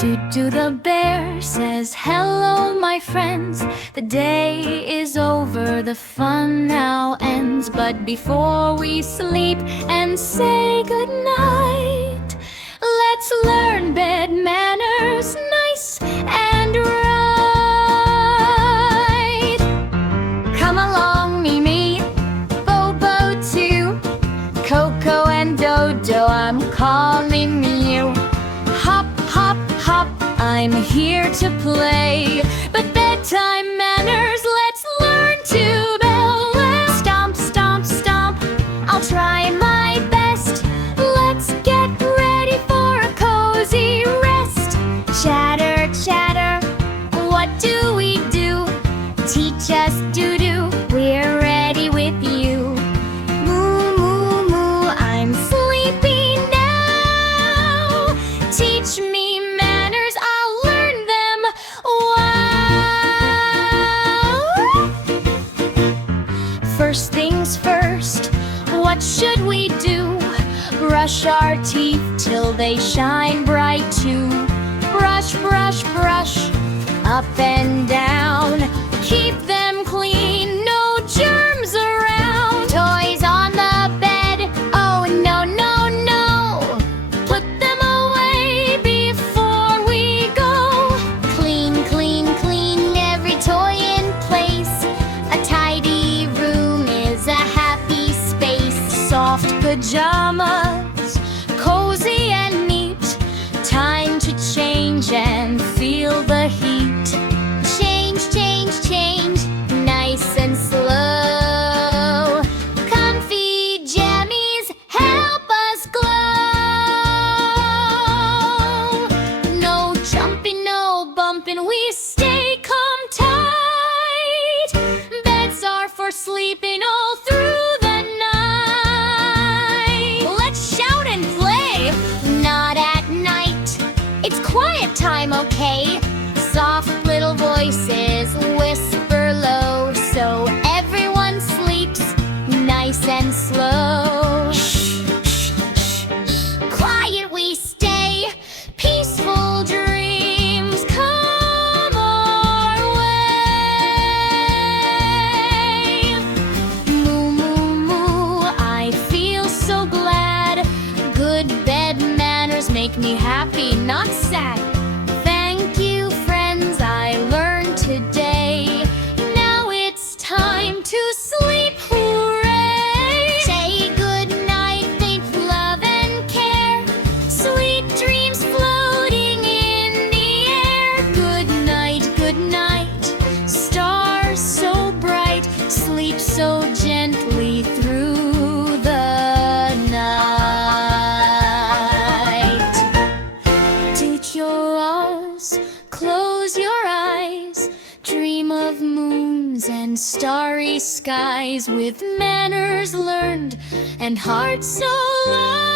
Dudu the bear says, hello my friends. The day is over, the fun now ends. But before we sleep and say goodnight, let's learn bed manners nice and right. Come along, Mimi, Bobo too, Coco and Dodo, I'm calling you. Hop, hop, hop, I'm here to play. But bedtime manners, let's learn to bell. Stomp, stomp, stomp, I'll try my best. Let's get ready for a cozy rest. Chatter, chatter, what do we do? Teach us, Dudu, we're ready with you. Moo, moo, moo, I'm sleepy now. Teach me manners, I'll learn them. Wow! First things first, what should we do? Brush our teeth till they shine bright too. Brush, brush, brush, up and down. Keep them clean, no germs around. Toys on the bed, oh no, no, no. Put them away before we go. Clean, clean, clean, every toy in place. A tidy room is a happy space. Soft pajamas, cozy and neat. Time to change and feel the heat. Change, change, change, nice and slow. Comfy jammies help us glow. No jumping, no bumping, we stay calm tight. Beds are for sleeping all through the night. Let's shout and play, not at night. It's quiet time, okay? Soft little voices whisper low, so everyone sleeps nice and slow. Shh, shh, shh, shh. Quiet we stay, peaceful dreams come our way. Moo, moo, moo, I feel so glad. Good bed manners make me happy, not sad. Thank you, friends, I learned today. Now it's time to sleep, hooray! Say goodnight, think love and care. Sweet dreams floating in the air. Good night, stars so bright. Sleep so gently through the night. Teach yours, close your eyes. Dream of moons and starry skies with manners learned and hearts so light.